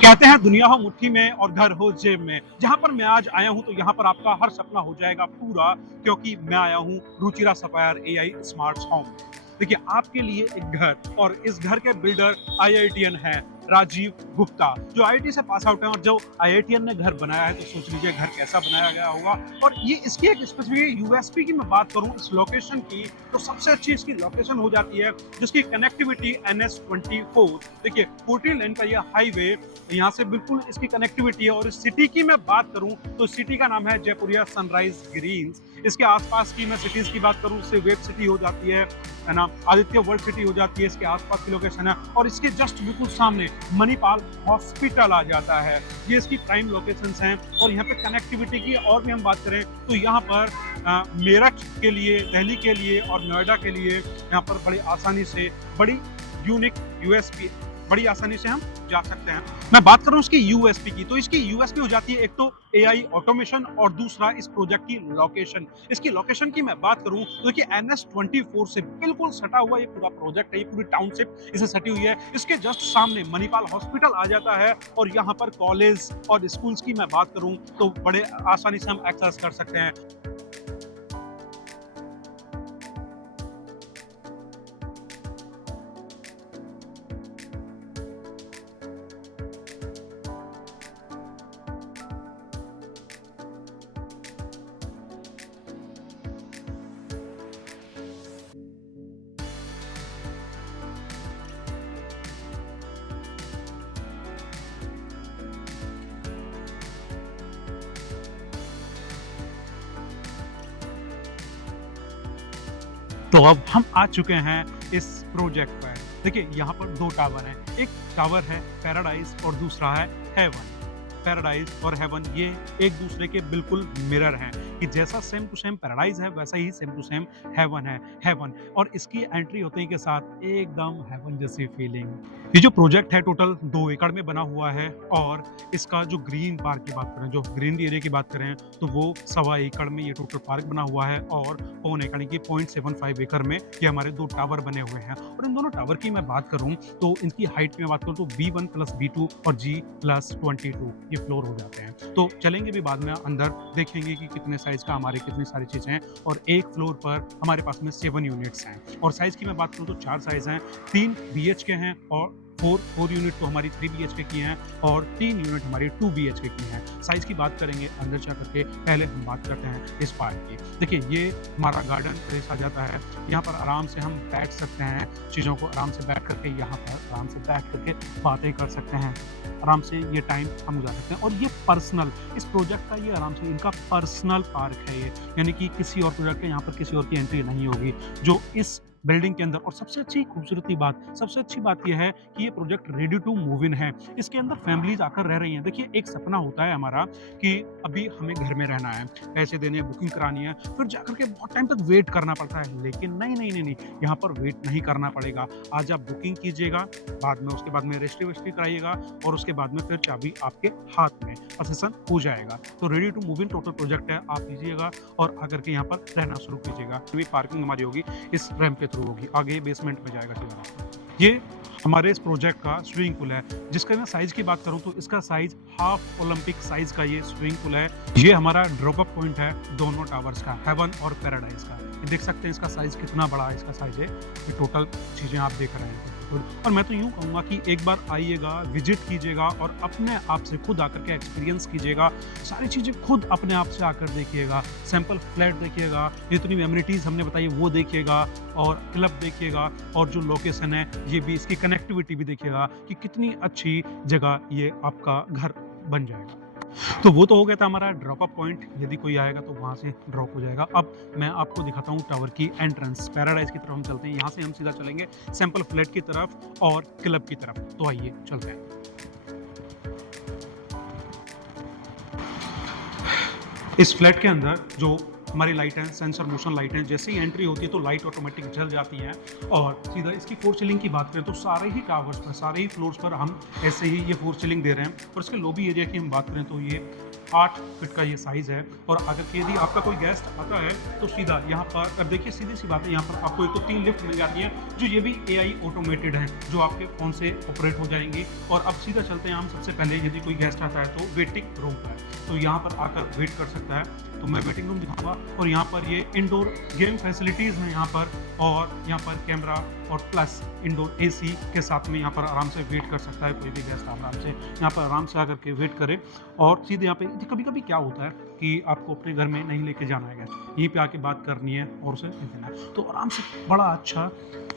कहते हैं दुनिया हो मुट्ठी में और घर हो जेब में। जहाँ पर मैं आज आया हूँ तो यहाँ पर आपका हर सपना हो जाएगा पूरा, क्योंकि मैं आया हूँ Ruchira sapphire AI smart home में। देखिए आपके लिए एक घर, और इस घर के बिल्डर आईआईटीएन है राजीव गुप्ता, जो आईआईटी से पास आउट है। और जो आईआईटीएन ने घर बनाया है तो सोच लीजिए घर कैसा बनाया गया होगा। और ये इसकी एक स्पेसिफिक यूएसपी की मैं बात करूँ इस लोकेशन की, तो सबसे अच्छी इसकी लोकेशन हो जाती है जिसकी कनेक्टिविटी NS24। देखिए 14 लेन का ये हाईवे, यहाँ से बिल्कुल इसकी कनेक्टिविटी है। और इस सिटी की मैं बात करूं तो सिटी का नाम है जयपुरिया सनराइज ग्रीन्स। इसके आसपास की मैं सिटीज की बात करूं, इससे वेब सिटी हो जाती है ना, आदित्य वर्ल्ड सिटी हो जाती है, इसके आसपास की लोकेशन है। और इसके जस्ट बिल्कुल सामने मणिपाल हॉस्पिटल आ जाता है। ये इसकी प्राइम लोकेशंस हैं। और यहाँ पे कनेक्टिविटी की और भी हम बात करें तो यहाँ पर मेरठ के लिए, दिल्ली के लिए और नोएडा के लिए यहाँ पर बड़ी आसानी से, बड़ी यूनिक यूएसपी, बड़ी आसानी से हम जा सकते हैं। मैं बात करूं इसकी यूएसपी की, तो इसकी यूएसपी हो जाती है एक तो एआई ऑटोमेशन, और दूसरा इस प्रोजेक्ट की लोकेशन। इसकी लोकेशन की मैं बात करूं तो देखिए NS24 से बिल्कुल सटा हुआ ये पूरा प्रोजेक्ट है, ये पूरी टाउनशिप इसे सटी हुई है। इसके जस्ट सामने मणिपाल हॉस्पिटल आ जाता है। और यहाँ पर कॉलेज और स्कूल्स की मैं बात करूं तो बड़े आसानी से हम एक्सेस कर सकते हैं। तो अब हम आ चुके हैं इस प्रोजेक्ट पर। देखिए यहाँ पर दो टावर हैं, एक टावर है पैराडाइज और दूसरा है हेवन। पैराडाइज और हेवन ये एक दूसरे के बिल्कुल मिरर हैं, कि जैसा सेम टू सेम पैराडाइज है वैसा ही सेम टू सेम हेवन है। हेवन, और इसकी एंट्री होते ही के साथ एकदम हेवन जैसी फीलिंग। ये जो प्रोजेक्ट है टोटल 2 एकड़ में बना हुआ है। और इसका जो ग्रीन पार्क की बात करें, जो ग्रीन एरिया की बात करें, तो वो 1.25 एकड़ में ये टोटल पार्क बना हुआ है। और 1.25 एकड़ की 0.75 एकड़ में ये हमारे 2 टावर बने हुए हैं। और इन दोनों टावर की मैं बात करूं तो इनकी हाइट में बात करूं तो B1 + B2 और G+22 ये फ्लोर हो जाते हैं। तो चलेंगे भी बाद में अंदर, देखेंगे कि कितने साइज का, हमारे कितनी सारी चीजें हैं। और एक फ्लोर पर हमारे पास में 7 यूनिट्स हैं। और साइज की मैं बात करूं तो 4 साइज हैं, 3 BHK हैं और 4 यूनिट तो हमारी 3 BHK की हैं, और 3 यूनिट हमारी 2 BHK की हैं। साइज की बात करेंगे अंदर जा करके, पहले हम बात करते हैं इस पार्क की। देखिए ये हमारा गार्डन प्लेस आ जाता है। यहाँ पर आराम से हम बैठ सकते हैं, चीज़ों को आराम से बैठ करके, यहाँ पर आराम से बैठ करके बातें कर सकते हैं। आराम से ये टाइम हम गुजार सकते हैं। और ये पर्सनल, इस प्रोजेक्ट का ये आराम से इनका पर्सनल पार्क है ये, यानी कि किसी और प्रोजेक्ट के यहाँ पर किसी और की एंट्री नहीं होगी जो इस बिल्डिंग के अंदर। और सबसे अच्छी बात यह है कि ये project ready to move in है। इसके अंदर फैमिलीज आकर रह रही हैं। देखिए एक सपना होता है हमारा कि अभी हमें घर में रहना है, पैसे देने हैं, बुकिंग करानी है, फिर जाकर के बहुत टाइम तक वेट करना पड़ता है। लेकिन नहीं नहीं नहीं नहीं, यहाँ पर वेट नहीं करना पड़ेगा। आज आप बुकिंग कीजिएगा, बाद में उसके बाद में रजिस्ट्री वस्ट्री कराइएगा, और उसके बाद में फिर चाबी आपके हाथ में, सेशन हो जाएगा। तो ready to move in total project है, आप लीजिएगा और आकर के यहाँ पर रहना शुरू कीजिएगा। पार्किंग हमारी होगी इस रैंप के थ्रू होगी, आगे बेसमेंट में जाएगा सीधा रास्ता। ये हमारे इस प्रोजेक्ट का स्विमिंग पूल है, जिसका मैं साइज की बात करूं तो इसका साइज हाफ ओलंपिक साइज का ये स्विमिंग पूल है। ये हमारा ड्रॉप अप पॉइंट है दोनों टावर्स का, हेवन और पैराडाइज का। ये देख सकते हैं इसका साइज कितना बड़ा है, इसका साइज है। ये टोटल चीजें आप देख रहे हैं। और मैं तो यूं कहूंगा कि एक बार आइएगा, विजिट कीजिएगा और अपने आप से खुद आकर के एक्सपीरियंस कीजिएगा। सारी चीजें खुद अपने आप से आकर देखिएगा, सैंपल फ्लैट देखिएगा, जितनी एमिनिटीज हमने बताई वो देखिएगा, और क्लब देखिएगा, और जो लोकेशन है ये भी, इसकी कनेक्टिविटी भी देखिएगा कि कितनी अच्छी जगह ये आपका घर बन जाएगा। तो वो तो हो गया था हमारा ड्रॉप अप पॉइंट, यदि कोई आएगा तो वहाँ से ड्रॉप हो जाएगा। अब मैं आपको दिखाता हूँ टावर की एंट्रेंस। पैराडाइज की तरफ हम चलते हैं, यहाँ से हम सीधा चलेंगे सैंपल फ्लैट की तरफ और क्लब की तरफ। तो आइए चलते हैं। इस फ्लैट के अंदर जो हमारी लाइट है, सेंसर मोशन लाइट है, जैसे ही एंट्री होती है तो लाइट ऑटोमेटिक जल जाती है। और सीधा इसकी 4 सीलिंग की बात करें तो सारे ही टावर्स पर, सारे ही फ्लोर्स पर हम ऐसे ही ये 4 सीलिंग दे रहे हैं। और इसके लॉबी एरिया की हम बात करें तो ये 8 फीट का ये साइज़ है। और अगर के यदि आपका कोई गेस्ट आता है तो सीधा यहाँ पर, अब देखिए सीधी-सी बात है, यहाँ पर आपको एक तो 3 लिफ्ट मिल जाती है जो ये भी एआई ऑटोमेटेड हैं, जो आपके फ़ोन से ऑपरेट हो जाएँगी। और अब सीधा चलते हैं हम सबसे पहले, यदि कोई गेस्ट आता है तो वेटिंग रूम पर, तो यहाँ पर आकर वेट कर सकता है। तो मैं वेटिंग रूम दिखाऊँगा और यहाँ पर ये इंडोर गेम फैसिलिटीज़ हैं यहाँ पर, और यहाँ पर कैमरा और प्लस इंडोर एसी के साथ में यहाँ पर आराम से वेट कर सकता है कोई भी गेस्ट आराम से यहाँ पर आराम से आकर के वेट करे। और सीधे यहाँ पे कभी-कभी क्या होता है कि आपको अपने घर में नहीं लेके जाना है गेस्ट, यहीं पे आके बात करनी है और उसे दे देना है, तो आराम से बड़ा अच्छा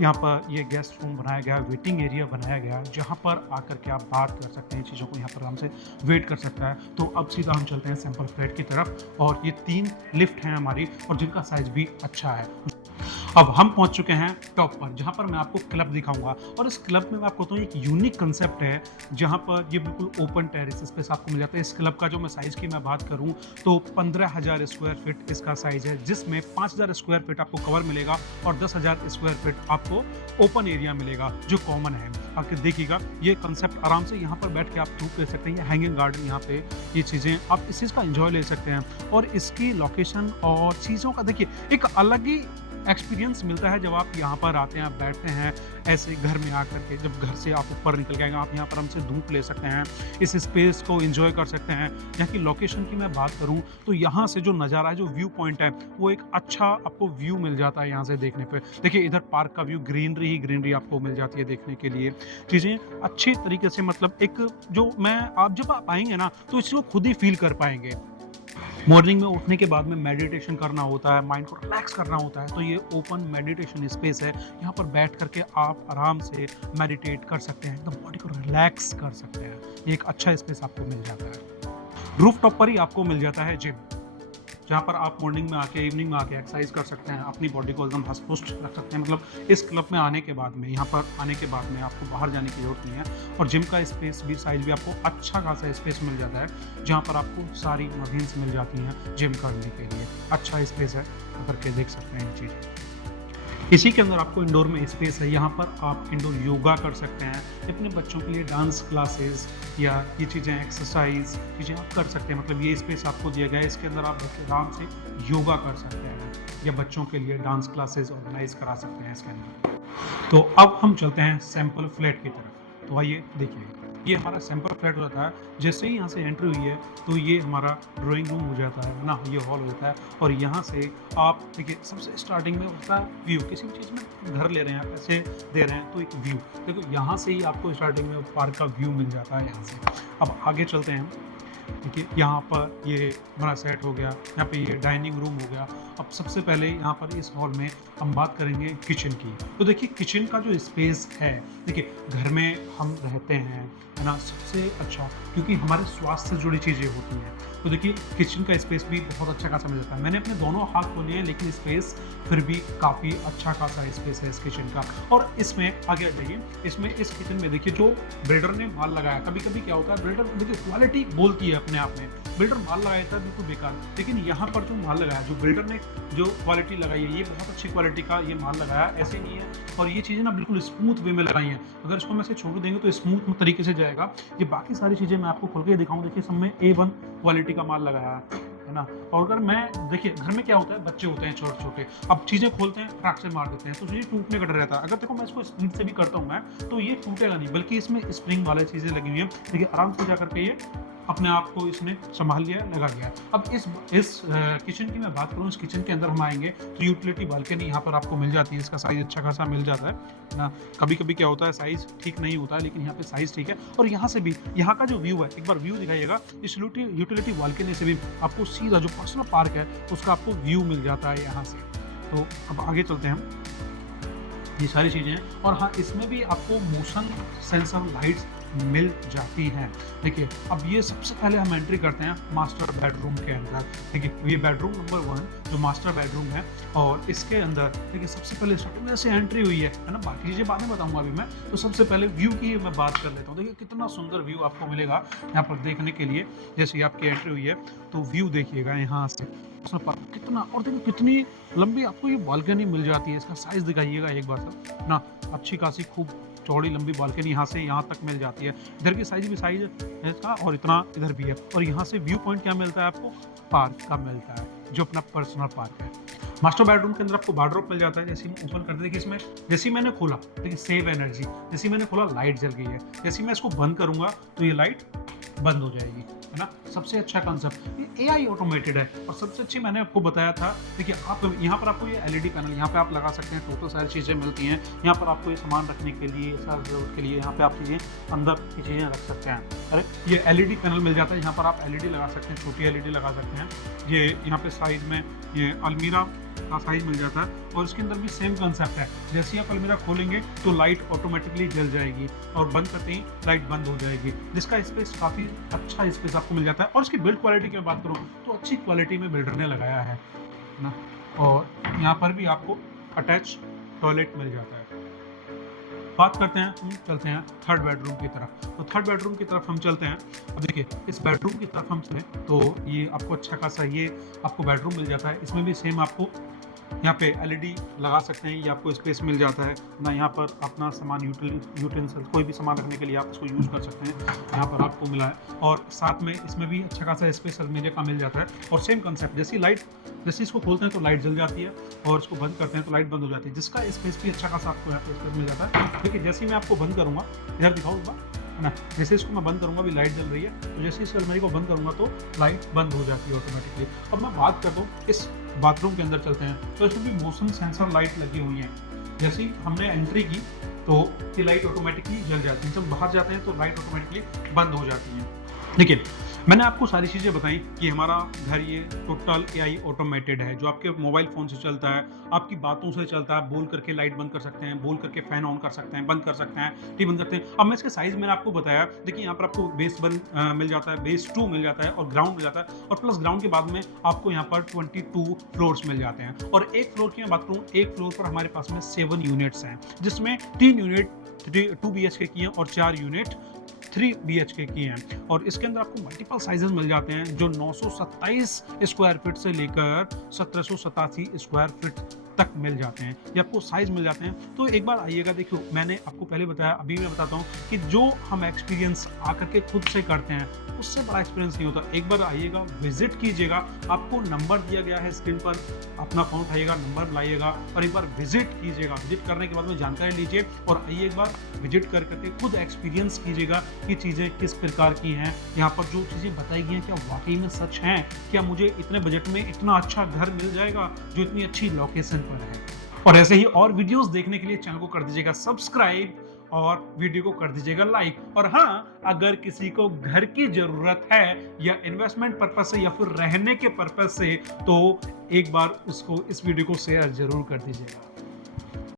यहाँ पर ये गेस्ट रूम बनाया गया है, वेटिंग एरिया बनाया गया है, जहाँ पर आकर के आप बात कर सकते हैं, चीज़ों को यहाँ पर आराम से वेट कर सकता है। तो अब सीधा हम चलते हैं सैंपल फ्लैट की तरफ, और ये 3 लिफ्ट हैं हमारी और जिनका साइज़ भी अच्छा है। अब हम पहुंच चुके हैं टॉप पर, जहां पर मैं आपको क्लब दिखाऊंगा, और इस क्लब में मैं आपको बताऊं एक यूनिक कंसेप्ट है, जहां पर ये बिल्कुल ओपन टेरेस स्पेस आपको मिल जाता है। इस क्लब का जो मैं साइज़ की मैं बात करूं तो 15,000 स्क्वायर फीट इसका साइज़ है, जिसमें 5,000 स्क्वायर फीट आपको कवर मिलेगा और 10,000 स्क्वायर फीट आपको ओपन एरिया मिलेगा जो कॉमन है। आके देखिएगा ये कंसेप्ट, आराम से यहाँ पर बैठ के आप धूप ले सकते हैं, हैंगिंग गार्डन यहाँ पे, ये चीज़ें आप इस चीज़ का एंजॉय ले सकते हैं। और इसकी लोकेशन और चीज़ों का देखिए एक अलग ही एक्सपीरियंस मिलता है जब आप यहाँ पर आते हैं, आप बैठते हैं ऐसे घर में आकर के, जब घर से आप ऊपर निकल के आएंगे आप यहाँ पर हमसे धूप ले सकते हैं, इस स्पेस को एंजॉय कर सकते हैं। यहाँ की लोकेशन की मैं बात करूँ तो यहाँ से जो नज़ारा है, जो व्यू पॉइंट है, वो एक अच्छा आपको व्यू मिल जाता है यहाँ से देखने पे। देखिए इधर पार्क का व्यू, ग्रीनरी ही ग्रीनरी आपको मिल जाती है देखने के लिए, चीज़ें अच्छी तरीके से, मतलब एक जो मैं आप जब आप आएंगे ना तो इसको खुद ही फील कर पाएंगे। मॉर्निंग में उठने के बाद में मेडिटेशन करना होता है, माइंड को रिलैक्स करना होता है, तो ये ओपन मेडिटेशन स्पेस है, यहाँ पर बैठ करके आप आराम से मेडिटेट कर सकते हैं, एकदम बॉडी को रिलैक्स कर सकते हैं। ये एक अच्छा स्पेस आपको मिल जाता है। रूफ टॉप पर ही आपको मिल जाता है जिम, जहाँ पर आप मॉर्निंग में आके, इवनिंग में आके एक्सरसाइज कर सकते हैं, अपनी बॉडी को एकदम हष्ट-पुष्ट रख सकते हैं। मतलब इस क्लब में आने के बाद में, यहाँ पर आने के बाद में आपको बाहर जाने की ज़रूरत नहीं है। और जिम का स्पेस भी, साइज़ भी आपको अच्छा खासा स्पेस मिल जाता है, जहाँ पर आपको सारी मशीन्स मिल जाती हैं जिम करने के लिए। अच्छा स्पेस है, करके देख सकते हैं ये चीज़। इसी के अंदर आपको इंडोर में स्पेस है, यहाँ पर आप इंडोर योगा कर सकते हैं, अपने बच्चों के लिए डांस क्लासेस या ये चीज़ें, एक्सरसाइज चीज़ें आप कर सकते हैं। मतलब ये स्पेस आपको दिया गया है, इसके अंदर आप आराम से योगा कर सकते हैं या बच्चों के लिए डांस क्लासेस ऑर्गेनाइज करा सकते हैं इसके अंदर। तो अब हम चलते हैं सैंपल फ्लैट की तरफ। तो आइए देखिए, ये हमारा सैंपल फ्लैट होता है। जैसे ही यहाँ से एंट्री हुई है तो ये हमारा ड्राइंग रूम हो जाता है ना, ये हॉल होता है। और यहाँ से आप देखिए सबसे स्टार्टिंग में होता है व्यू, किसी भी चीज़ में घर ले रहे हैं, पैसे दे रहे हैं, तो एक व्यू देखो, यहाँ से ही आपको स्टार्टिंग में पार्क का व्यू मिल जाता है यहाँ से। अब आगे चलते हैं, देखिए यहाँ पर ये हमारा सेट हो गया, यहाँ पे ये डाइनिंग रूम हो गया। अब सबसे पहले यहाँ पर इस हॉल में हम बात करेंगे किचन की। तो देखिए किचन का जो स्पेस है, देखिए घर में हम रहते हैं, है ना, सबसे अच्छा, क्योंकि हमारे स्वास्थ्य से जुड़ी चीज़ें होती हैं। तो देखिए किचन का स्पेस भी बहुत अच्छा खासा मिल जाता है। मैंने अपने दोनों हाथ खोले हैं, लेकिन स्पेस फिर भी काफ़ी अच्छा खासा स्पेस है इस किचन का। और इसमें आगे आ जाइए, इसमें इस किचन में देखिए जो बिल्डर ने माल लगाया, कभी कभी क्या होता है बिल्डर, देखिए क्वालिटी बोलती है अपने आप में, बिल्डर माल लगाया था बिल्कुल बेकार, लेकिन यहाँ पर जो माल लगाया, जो बिल्डर ने जो क्वालिटी लगाई है, ये बहुत अच्छी क्वालिटी का ये माल लगाया, ऐसे नहीं है। और ये चीज़ें ना बिल्कुल स्मूथ वे में लगाई हैं, अगर इसको मैं से छोड़ देंगे तो स्मूथ तरीके से जाएगा। ये बाकी सारी चीज़ें मैं आपको खोल के दिखाऊँ, देखिए सब में A1 क्वालिटी का माल लगाया है ना। और अगर मैं देखिए घर में क्या होता है, बच्चे होते हैं छोटे छोटे, अब चीज़ें खोलते हैं, फटाक से मार देते हैं, तो ये टूटने का डर रहता है। अगर देखो मैं इसको स्पीड से भी करता हूँ मैं, तो ये टूटेगा नहीं, बल्कि इसमें स्प्रिंग वाली चीज़ें लगी हुई हैं। देखिए आराम से जा करके ये अपने आप को इसने संभाल लिया, लगा गया। अब इस किचन की मैं बात करूँ, इस किचन के अंदर हम आएंगे तो यूटिलिटी बालकनी यहाँ पर आपको मिल जाती है, इसका साइज़ अच्छा खासा मिल जाता है ना। कभी कभी क्या होता है साइज़ ठीक नहीं होता है, लेकिन यहाँ पे साइज़ ठीक है। और यहाँ से भी, यहाँ का जो व्यू है, एक बार व्यू दिखाइएगा, इस यूटिलिटी बालकनी से भी आपको सीधा जो पर्सनल पार्क है उसका आपको व्यू मिल जाता है यहाँ से। तो अब आगे चलते हैं हम, ये सारी चीज़ें हैं। और हाँ, इसमें भी आपको मोशन सेंसर लाइट्स मिल जाती हैं। देखिए अब ये सबसे पहले हम एंट्री करते हैं मास्टर बेडरूम के अंदर। देखिए ये बेडरूम नंबर 1 जो मास्टर बेडरूम है, और इसके अंदर देखिए सबसे पहले स्टार्टिंग में से एंट्री हुई है ना। बाकी चीज़ें बाद में बताऊंगा अभी मैं, तो सबसे पहले व्यू की मैं बात कर लेता हूँ। देखिए कितना सुंदर व्यू आपको मिलेगा यहाँ पर देखने के लिए। जैसे आपकी एंट्री हुई है तो व्यू देखिएगा यहाँ से कितना, और देखिए कितनी लंबी आपको ये बालकनी मिल जाती है। इसका साइज़ दिखाइएगा एक बार सब ना, अच्छी खासी खूब चौड़ी लंबी बालकनी यहाँ से यहाँ तक मिल जाती है। इधर की साइज़ भी साइज़ है इसका और इतना इधर भी है और यहाँ से व्यू पॉइंट क्या मिलता है आपको? पार्क का मिलता है, जो अपना पर्सनल पार्क है। मास्टर बेडरूम के अंदर आपको वार्डरोब मिल जाता है। जैसे ही ओपन करते देखिए इसमें जैसे ही मैंने खोला देखिए सेव एनर्जी, जैसे ही मैंने खोला लाइट जल गई है, जैसे ही मैं इसको बंद करूँगा तो ये लाइट बंद हो जाएगी, है ना? सबसे अच्छा कंसेप्ट ये एआई ऑटोमेटेड है और सबसे अच्छी मैंने आपको बताया था। देखिए आप यहाँ पर आपको ये एलईडी पैनल यहाँ पे आप लगा सकते हैं, टोटल सारी चीज़ें मिलती हैं। यहाँ पर आपको ये सामान रखने के लिए, सारी ज़रूरत के लिए यहाँ पे आप चीज़ें अंदर की चीज़ें रख सकते हैं। अरे ये एलईडी पैनल मिल जाता है, यहाँ पर आप एलईडी लगा सकते हैं, छोटी एलईडी लगा सकते हैं। ये यहाँ पे साइड में ये अलमीरा का साइज मिल जाता है और इसके अंदर भी सेम कंसेप्ट है। जैसे ही आप अलमीरा खोलेंगे तो लाइट ऑटोमेटिकली जल जाएगी और बंद करते ही लाइट बंद हो जाएगी, जिसका स्पेस काफ़ी अच्छा स्पेस आपको मिल जाता है। और इसकी बिल्ड क्वालिटी की मैं बात करूँ तो अच्छी क्वालिटी में बिल्डर ने लगाया है ना। और यहाँ पर भी आपको अटैच टॉयलेट मिल जाता है। बात करते हैं, हम चलते हैं थर्ड बेडरूम की तरफ। तो थर्ड बेडरूम की तरफ हम चलते हैं। अब देखिए इस बेडरूम की तरफ हम चलें तो ये आपको अच्छा खासा ये आपको बेडरूम मिल जाता है। इसमें भी सेम आपको यहाँ पे एलईडी लगा सकते हैं, ये आपको स्पेस मिल जाता है ना। यहाँ पर अपना सामान यूटेंसिल कोई भी सामान रखने के लिए आप इसको यूज़ कर सकते हैं, यहाँ पर आपको मिला है। और साथ में इसमें भी अच्छा खासा स्पेस अलमीरे का मिल जाता है। और सेम कंसेप्ट जैसे इसको खोलते हैं तो लाइट जल जाती है और इसको बंद करते हैं तो लाइट बंद हो जाती है, जिसका स्पेस भी अच्छा खासा आपको यहाँ पे स्पेस मिल जाता है। देखिए जैसे ही मैं आपको बंद करूँगा, इधर दिखाओ एक बार, है ना। जैसे इसको मैं बंद करूँगा अभी लाइट जल रही है, तो जैसे इस अलमारी को बंद करूँगा तो लाइट बंद हो जाती है ऑटोमेटिकली। अब मैं बात करता हूँ इस बाथरूम के अंदर चलते हैं तो इसमें भी मोशन सेंसर लाइट लगी हुई है। जैसे ही हमने एंट्री की तो ये लाइट ऑटोमेटिकली जल जाती है, जब बाहर जाते हैं तो लाइट ऑटोमेटिकली बंद हो जाती है। देखिए मैंने आपको सारी चीज़ें बताई कि हमारा घर ये टोटल एआई ऑटोमेटेड है, जो आपके मोबाइल फ़ोन से चलता है, आपकी बातों से चलता है। बोल करके लाइट बंद कर सकते हैं, बोल करके फ़ैन ऑन कर सकते हैं, बंद कर सकते हैं, टीवी बंद करते हैं। अब मैं इसके साइज़ मैंने आपको बताया। देखिए यहाँ पर आपको बेस 1 मिल जाता है, बेस 2 मिल जाता है और ग्राउंड मिल जाता है। और प्लस ग्राउंड के बाद में आपको यहाँ पर 22 फ्लोर्स मिल जाते हैं। और एक फ्लोर की मैं बात करूँ, एक फ्लोर पर हमारे पास में 7 यूनिट्स हैं, जिसमें 3 यूनिट 2 BHK की हैं और 4 यूनिट 3 BHK की हैं। और इसके अंदर आपको मल्टीपल साइजेस मिल जाते हैं, जो 927 स्क्वायर फीट से लेकर 1787 स्क्वायर फीट तक मिल जाते हैं। ये आपको साइज मिल जाते हैं। तो एक बार आइएगा, देखियो मैंने आपको पहले बताया, अभी मैं बताता हूँ कि जो हम एक्सपीरियंस आकर के खुद से करते हैं उससे बड़ा एक्सपीरियंस नहीं होता। एक बार आइएगा, विजिट कीजिएगा, आपको नंबर दिया गया है स्क्रीन पर, अपना फ़ोन उठाइएगा, नंबर लाइएगा और एक बार विजिट कीजिएगा। विजिट करने के बाद में जानकारी लीजिए और आइए एक बार विजिट कर करके खुद एक्सपीरियंस कीजिएगा कि चीज़ें किस प्रकार की हैं। यहाँ पर जो चीज़ें बताई गई हैं क्या वाकई में सच हैं? क्या मुझे इतने बजट में इतना अच्छा घर मिल जाएगा जो इतनी अच्छी लोकेशन पर है? और ऐसे ही और वीडियोस देखने के लिए चैनल को कर दीजिएगा सब्सक्राइब और वीडियो को कर दीजिएगा लाइक। और हाँ, अगर किसी को घर की जरूरत है या इन्वेस्टमेंट पर्पज से या फिर रहने के पर्पज से, तो एक बार उसको इस वीडियो को शेयर जरूर कर दीजिएगा।